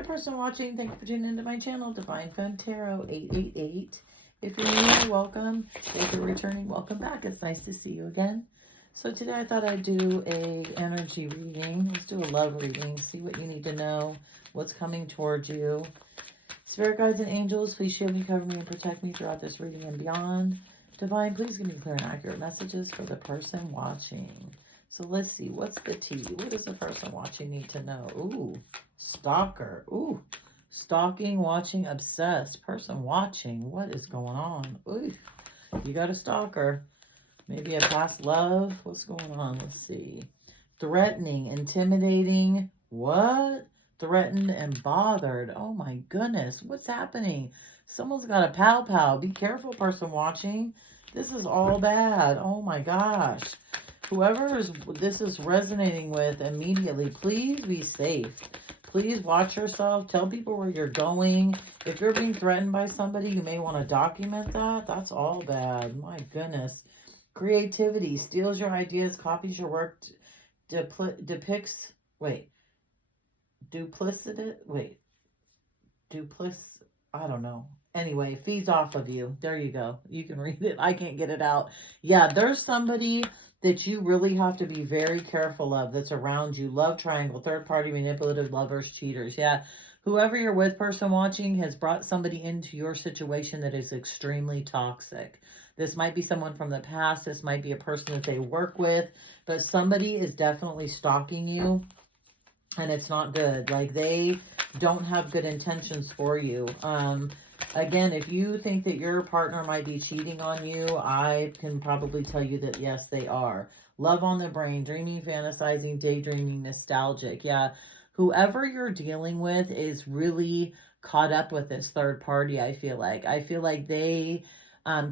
there, person watching. Thank you for tuning into my channel, Divine Femme Tarot 888. If you're new, welcome. If you're returning, welcome back. It's nice to see you again. So today I thought I'd do a energy reading. Let's do a love reading. See what you need to know, what's coming towards you. Spirit guides and angels, please shield me, cover me, and protect me throughout this reading and beyond. Divine, please give me clear and accurate messages for the person watching. So let's see, what's the tea? What does the person watching need to know? Ooh, stalker. Ooh, stalking, watching, obsessed. Person watching, what is going on? Ooh, you got a stalker. Maybe a past love. What's going on? Let's see. Threatening, intimidating. What? Threatened and bothered. Oh my goodness. What's happening? Someone's got a pow pow. Be careful, person watching. This is all bad. Oh my gosh. Whoever this is resonating with immediately, please be safe. Please watch yourself. Tell people where you're going. If you're being threatened by somebody, you may want to document that. That's all bad. My goodness. Creativity steals your ideas, copies your work, duplicit. I don't know. Anyway, feeds off of you. There you go. You can read it. I can't get it out. Yeah, there's somebody that you really have to be very careful of that's around you. Love triangle, third party, manipulative, lovers, cheaters. Yeah, whoever you're with, person watching, has brought somebody into your situation that is extremely toxic. This might be someone from the past. This might be a person that they work with. But somebody is definitely stalking you. And it's not good. Like, they don't have good intentions for you. Again, if you think that your partner might be cheating on you, I can probably tell you that yes, they are. Love on the brain, dreaming, fantasizing, daydreaming, nostalgic. Yeah, whoever you're dealing with is really caught up with this third party, I feel like. I feel like they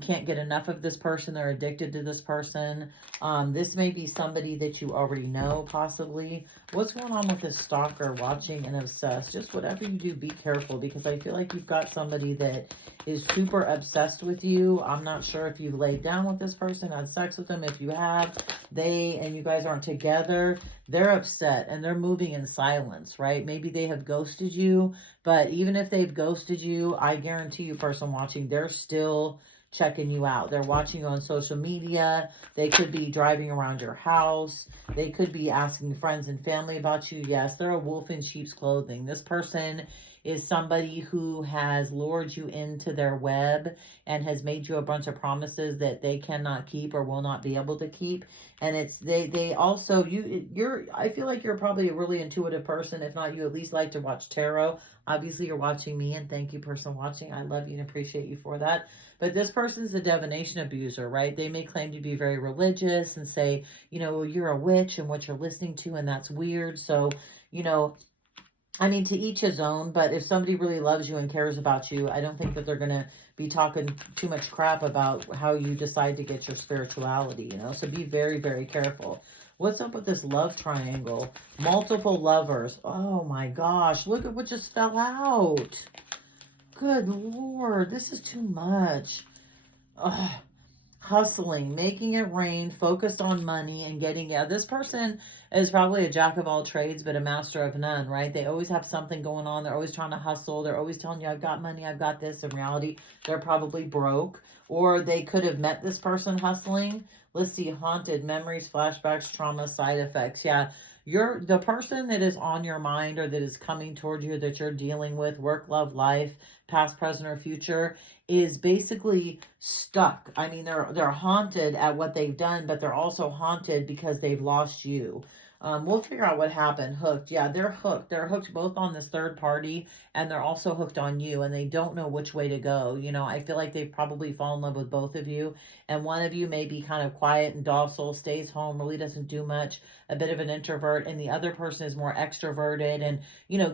can't get enough of this person. They're addicted to this person. This may be somebody that you already know, possibly. What's going on with this stalker, watching and obsessed? Just whatever you do, be careful, because I feel like you've got somebody that is super obsessed with you. I'm not sure if you've laid down with this person, had sex with them. If you have, and you guys aren't together, they're upset and they're moving in silence, right? Maybe they have ghosted you, but even if they've ghosted you, I guarantee you, person watching, they're still checking you out. They're watching you on social media. They could be driving around your house. They could be asking friends and family about you. Yes, they're a wolf in sheep's clothing. This person is somebody who has lured you into their web and has made you a bunch of promises that they cannot keep or will not be able to keep. And it's they also, I feel like you're probably a really intuitive person. If not, you at least like to watch tarot. Obviously, you're watching me, and thank you, person watching. I love you and appreciate you for that. But this person's a divination abuser, right? They may claim to be very religious and say, you're a witch and what you're listening to, and that's weird. So, I mean, to each his own, but if somebody really loves you and cares about you, I don't think that they're going to be talking too much crap about how you decide to get your spirituality, So be very, very careful. What's up with this love triangle? Multiple lovers. Oh my gosh, look at what just fell out. Good Lord, this is too much. Ugh. Hustling, making it rain, focused on money and getting, this person is probably a jack of all trades, but a master of none, right? They always have something going on. They're always trying to hustle. They're always telling you, I've got money, I've got this. In reality, they're probably broke, or they could have met this person hustling. Let's see, haunted, memories, flashbacks, trauma, side effects. Yeah, the person that is on your mind or that is coming towards you that you're dealing with, work, love, life, past, present, or future, is basically stuck. I mean, they're haunted at what they've done, but they're also haunted because they've lost you. We'll figure out what happened. Hooked. Yeah, they're hooked. They're hooked both on this third party, and they're also hooked on you, and they don't know which way to go. I feel like they've probably fallen in love with both of you, and one of you may be kind of quiet and docile, stays home, really doesn't do much, a bit of an introvert, and the other person is more extroverted and,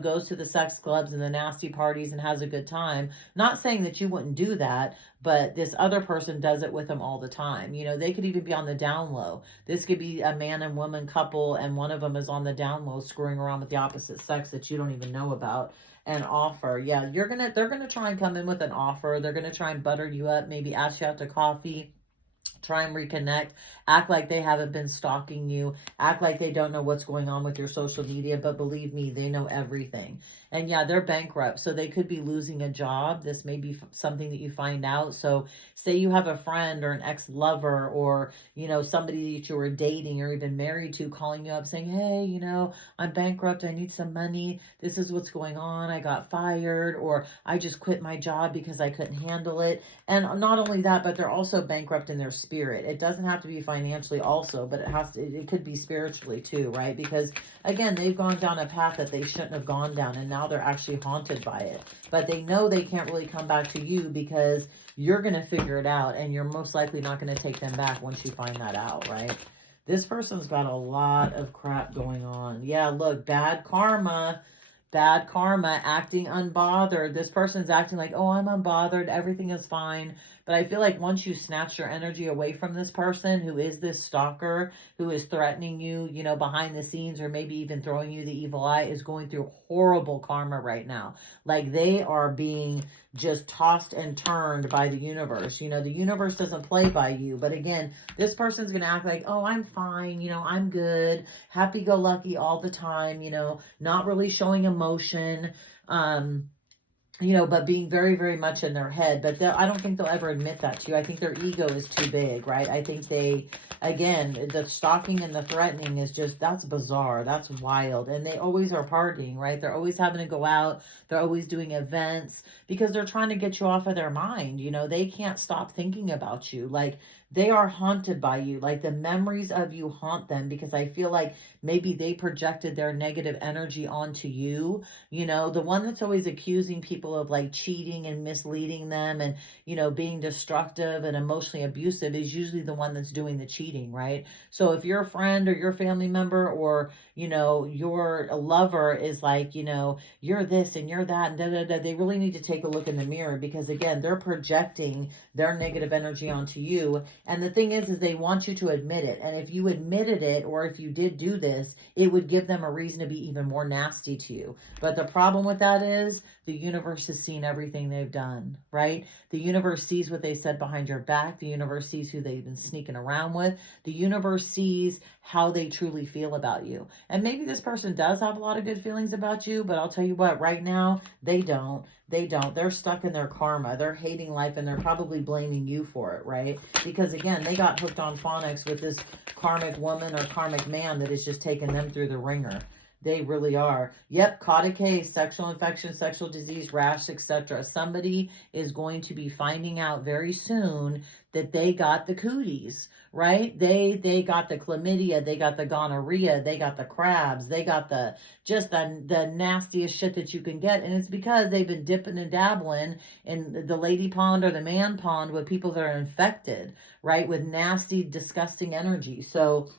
goes to the sex clubs and the nasty parties and has a good time. Not saying that you wouldn't do that, but this other person does it with them all the time. They could even be on the down low. This could be a man and woman couple, and one of them is on the down low screwing around with the opposite sex that you don't even know about. An offer. Yeah, they're gonna try and come in with an offer. They're gonna try and butter you up, maybe ask you out to coffee. Try and reconnect. Act like they haven't been stalking you. Act like they don't know what's going on with your social media. But believe me, they know everything. And yeah, they're bankrupt. So they could be losing a job. This may be something that you find out. So say you have a friend or an ex-lover, or, somebody that you were dating or even married to, calling you up saying, hey, I'm bankrupt. I need some money. This is what's going on. I got fired, or I just quit my job because I couldn't handle it. And not only that, but they're also bankrupt in their spirit. It doesn't have to be financially also, but it could be spiritually too, right? Because again, they've gone down a path that they shouldn't have gone down, and now they're actually haunted by it. But they know they can't really come back to you because you're going to figure it out, and you're most likely not going to take them back once you find that out, right? This person's got a lot of crap going on. Yeah, look, bad karma. Bad karma, acting unbothered. This person's acting like, oh, I'm unbothered. Everything is fine. But I feel like once you snatch your energy away from this person who is this stalker, who is threatening you, behind the scenes, or maybe even throwing you the evil eye, is going through horrible karma right now. Like they are being just tossed and turned by the universe. The universe doesn't play by you. But again, this person's going to act like, oh, I'm fine. I'm good. Happy go lucky all the time. Not really showing emotion. But being very, very much in their head. But I don't think they'll ever admit that to you. I think their ego is too big, right? I think again, the stalking and the threatening is just, that's bizarre. That's wild. And they always are partying, right? They're always having to go out. They're always doing events because they're trying to get you off of their mind. They can't stop thinking about you. Like, they are haunted by you. Like, the memories of you haunt them, because I feel like maybe they projected their negative energy onto you. The one that's always accusing people of like cheating and misleading them and, being destructive and emotionally abusive is usually the one that's doing the cheating, right? So if your friend or your family member or, your lover is like, you're this and you're that and da da da, they really need to take a look in the mirror, because again, they're projecting their negative energy onto you. And the thing is they want you to admit it. And if you admitted it, or if you did do this, it would give them a reason to be even more nasty to you. But the problem with that is the universe has seen everything they've done, right? The universe sees what they said behind your back. The universe sees who they've been sneaking around with. The universe sees how they truly feel about you. And maybe this person does have a lot of good feelings about you, but I'll tell you what, right now, they don't. They're stuck in their karma. They're hating life, and they're probably blaming you for it, right? Because again, they got hooked on phonics with this karmic woman or karmic man that is just taking them through the ringer. They really are. Yep, caught a case, sexual infection, sexual disease, rash, etc. Somebody is going to be finding out very soon that they got the cooties, right? They got the chlamydia, they got the gonorrhea, they got the crabs, they got the nastiest shit that you can get. And it's because they've been dipping and dabbling in the lady pond or the man pond with people that are infected, right? With nasty, disgusting energy. So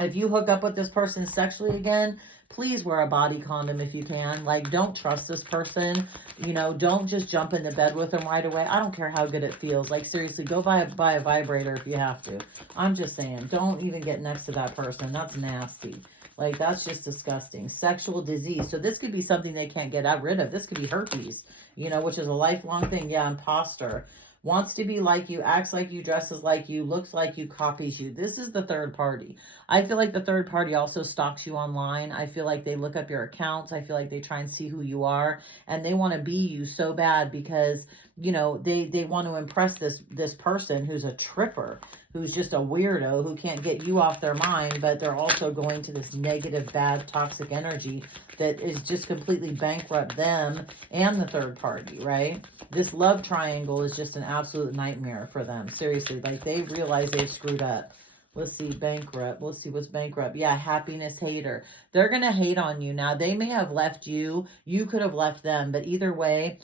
if you hook up with this person sexually again, please wear a body condom if you can. Like, don't trust this person. Don't just jump into bed with them right away. I don't care how good it feels. Like, seriously, go buy a vibrator if you have to. I'm just saying, don't even get next to that person. That's nasty. Like, that's just disgusting. Sexual disease. So this could be something they can't get rid of. This could be herpes, which is a lifelong thing. Yeah, imposter. Wants to be like you, acts like you, dresses like you, looks like you, copies you. This is the third party. I feel like the third party also stalks you online. I feel like they look up your accounts. I feel like they try and see who you are, and they want to be you so bad because, they want to impress this person who's a tripper, who's just a weirdo, who can't get you off their mind, but they're also going to this negative, bad, toxic energy that is just completely bankrupt them and the third party, right? This love triangle is just an absolute nightmare for them. Seriously, like they realize they've screwed up. Let's see, bankrupt. Let's see what's bankrupt. Yeah, happiness hater. They're going to hate on you. Now, they may have left you. You could have left them. But either way,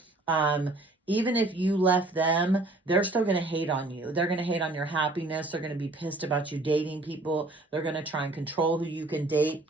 even if you left them, they're still going to hate on you. They're going to hate on your happiness. They're going to be pissed about you dating people. They're going to try and control who you can date.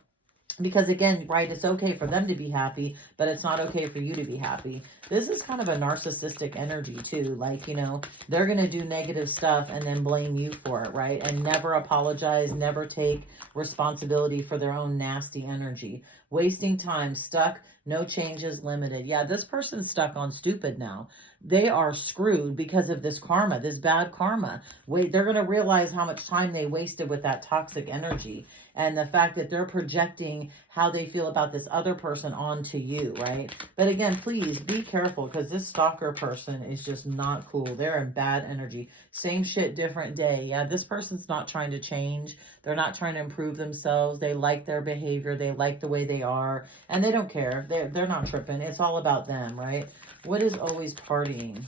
Because again, right, it's okay for them to be happy, but it's not okay for you to be happy. This is kind of a narcissistic energy too. Like, they're going to do negative stuff and then blame you for it, right? And never apologize, never take responsibility for their own nasty energy. Wasting time, stuck No changes limited. Yeah, this person's stuck on stupid now. They are screwed because of this karma, this bad karma. Wait, they're going to realize how much time they wasted with that toxic energy and the fact that they're projecting how they feel about this other person onto you, right? But again, please be careful because this stalker person is just not cool. They're in bad energy. Same shit, different day. Yeah, this person's not trying to change. They're not trying to improve themselves. They like their behavior. They like the way they are. And they don't care. They're not tripping. It's all about them, right? What is always partying?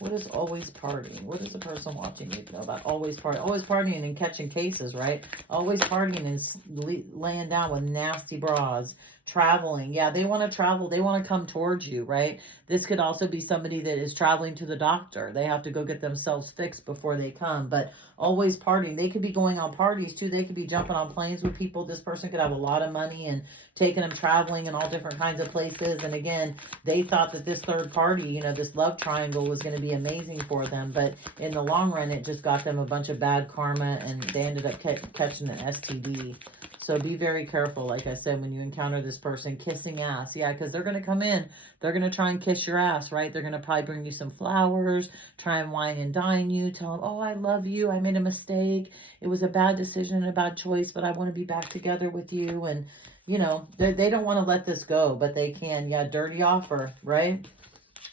What is always partying? What does the person watching need to know about always partying? Always partying and catching cases, right? Always partying and laying down with nasty bras. Traveling. Yeah, they want to travel. They want to come towards you, right? This could also be somebody that is traveling to the doctor. They have to go get themselves fixed before they come. But always partying. They could be going on parties too. They could be jumping on planes with people. This person could have a lot of money and taking them traveling in all different kinds of places. And again, they thought that this third party, you know, this love triangle was going to be amazing for them. But in the long run, it just got them a bunch of bad karma and they ended up catching an STD. So be very careful, like I said, when you encounter this person kissing ass. Yeah, because they're going to come in. They're going to try and kiss your ass, right? They're going to probably bring you some flowers, try and wine and dine you, tell them, oh, I love you. I made a mistake. It was a bad decision and a bad choice, but I want to be back together with you. And, you know, they don't want to let this go, but they can. Yeah, dirty offer, right?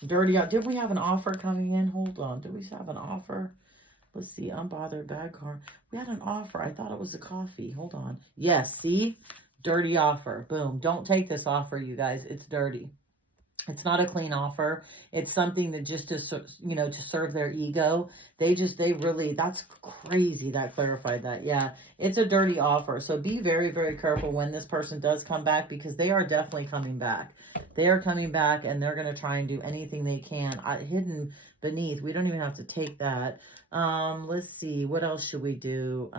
Did we have an offer coming in? Hold on. Did we have an offer? Let's see, unbothered, bad car. We had an offer. I thought it was a coffee. Hold on. Yes, see? Dirty offer. Boom. Don't take this offer, you guys. It's dirty. It's not a clean offer. It's something that just to, you know, to serve their ego. They really, that's crazy. That clarified that. Yeah, it's a dirty offer. So be very, very careful when this person does come back because they are definitely coming back. They are coming back and they're going to try and do anything they can. Hidden beneath. We don't even have to take that. Let's see. What else should we do?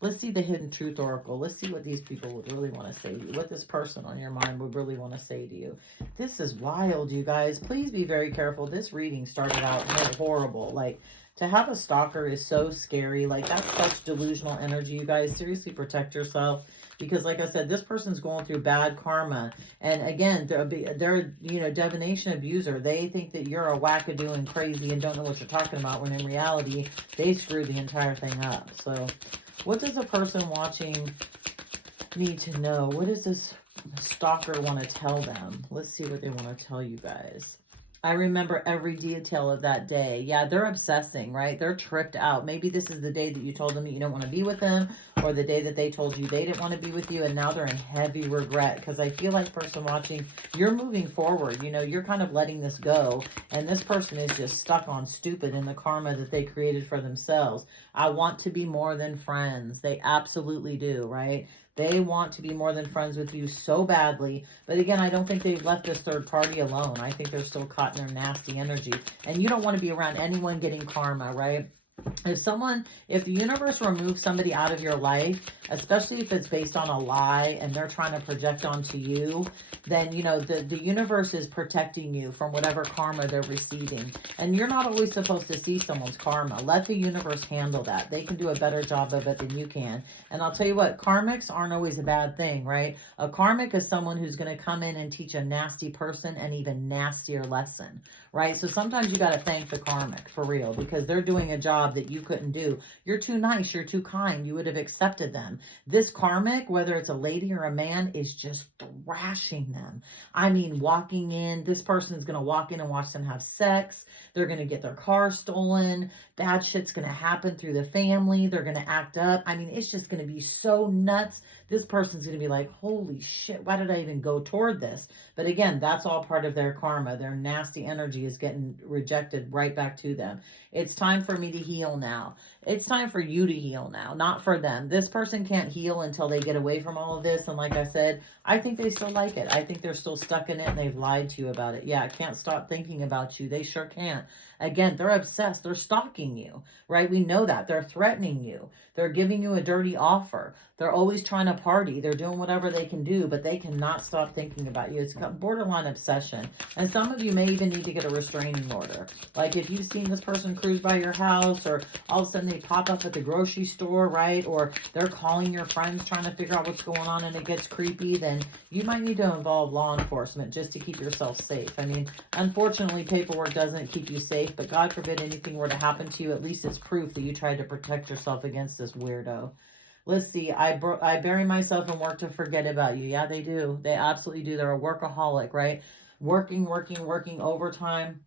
Let's see the hidden truth oracle. Let's see what these people would really want to say to you. What this person on your mind would really want to say to you. This is wild, you guys. Please be very careful. This reading started out horrible. Like, to have a stalker is so scary. Like, that's such delusional energy, you guys. Seriously, protect yourself. Because, like I said, this person's going through bad karma. And again, they're you know, divination abuser. They think that you're a wackadoo and crazy and don't know what you're talking about, when in reality, they screw the entire thing up. So, what does a person watching need to know? What does this stalker want to tell them? Let's see what they want to tell you guys. I remember every detail of that day. Yeah, they're obsessing, right? They're tripped out. Maybe this is the day that you told them that you don't want to be with them, or the day that they told you they didn't want to be with you, and now they're in heavy regret. Because I feel like, person watching, you're moving forward. You know, you're kind of letting this go, and this person is just stuck on stupid in the karma that they created for themselves. I want to be more than friends. They absolutely do, right? They want to be more than friends with you so badly. But again, I don't think they've left this third party alone. I think they're still caught in their nasty energy. And you don't want to be around anyone getting karma, right? If the universe removes somebody out of your life, especially if it's based on a lie and they're trying to project onto you, then, you know, the universe is protecting you from whatever karma they're receiving. And you're not always supposed to see someone's karma. Let the universe handle that. They can do a better job of it than you can. And I'll tell you what, karmics aren't always a bad thing, right? A karmic is someone who's going to come in and teach a nasty person an even nastier lesson, right? So sometimes you got to thank the karmic, for real, because they're doing a job that you couldn't do. You're too nice. You're too kind. You would have accepted them. This karmic, whether it's a lady or a man, is just thrashing them. I mean, walking in, this person's going to walk in and watch them have sex. They're going to get their car stolen. Bad shit's going to happen through the family. They're going to act up. I mean, it's just going to be so nuts. This person's going to be like, holy shit, why did I even go toward this? But again, that's all part of their karma. Their nasty energy is getting rejected right back to them. It's time for me to heal now. It's time for you to heal now, not for them. This person can't heal until they get away from all of this. And like I said, I think they still like it. I think they're still stuck in it and they've lied to you about it. Yeah, I can't stop thinking about you. They sure can't. Again, they're obsessed. They're stalking you, right? We know that. They're threatening you. They're giving you a dirty offer. They're always trying to party. They're doing whatever they can do, but they cannot stop thinking about you. It's borderline obsession. And some of you may even need to get a restraining order. Like if you've seen this person cruise by your house, or all of a sudden they pop up at the grocery store, right? Or they're calling your friends trying to figure out what's going on and it gets creepy, then you might need to involve law enforcement just to keep yourself safe. I mean, unfortunately, paperwork doesn't keep you safe, but God forbid anything were to happen to you, at least it's proof that you tried to protect yourself against this weirdo. Let's see. I bury myself and work to forget about you. Yeah, they do. They absolutely do. They're a workaholic, right? Working overtime.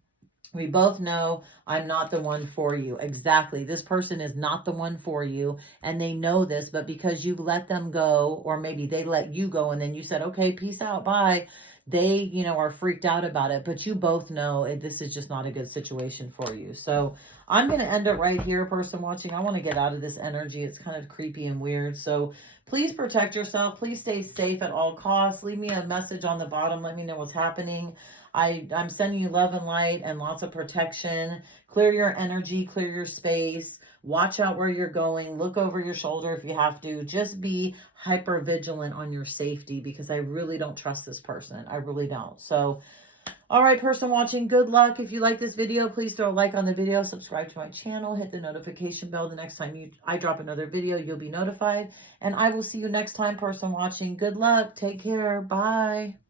We both know I'm not the one for you. Exactly. This person is not the one for you, and they know this, but because you let them go, or maybe they let you go and then you said, okay, peace out, bye. They, are freaked out about it, but you both know this is just not a good situation for you. So I'm going to end it right here, person watching. I want to get out of this energy. It's kind of creepy and weird. So please protect yourself. Please stay safe at all costs. Leave me a message on the bottom. Let me know what's happening. I'm sending you love and light and lots of protection. Clear your energy, clear your space. Watch out where you're going. Look over your shoulder if you have to. Just be hyper vigilant on your safety, because I really don't trust this person. I really don't. So, all right, person watching, good luck. If you like this video, please throw a like on the video, subscribe to my channel, hit the notification bell. The next time I drop another video, you'll be notified. And I will see you next time, person watching. Good luck. Take care. Bye.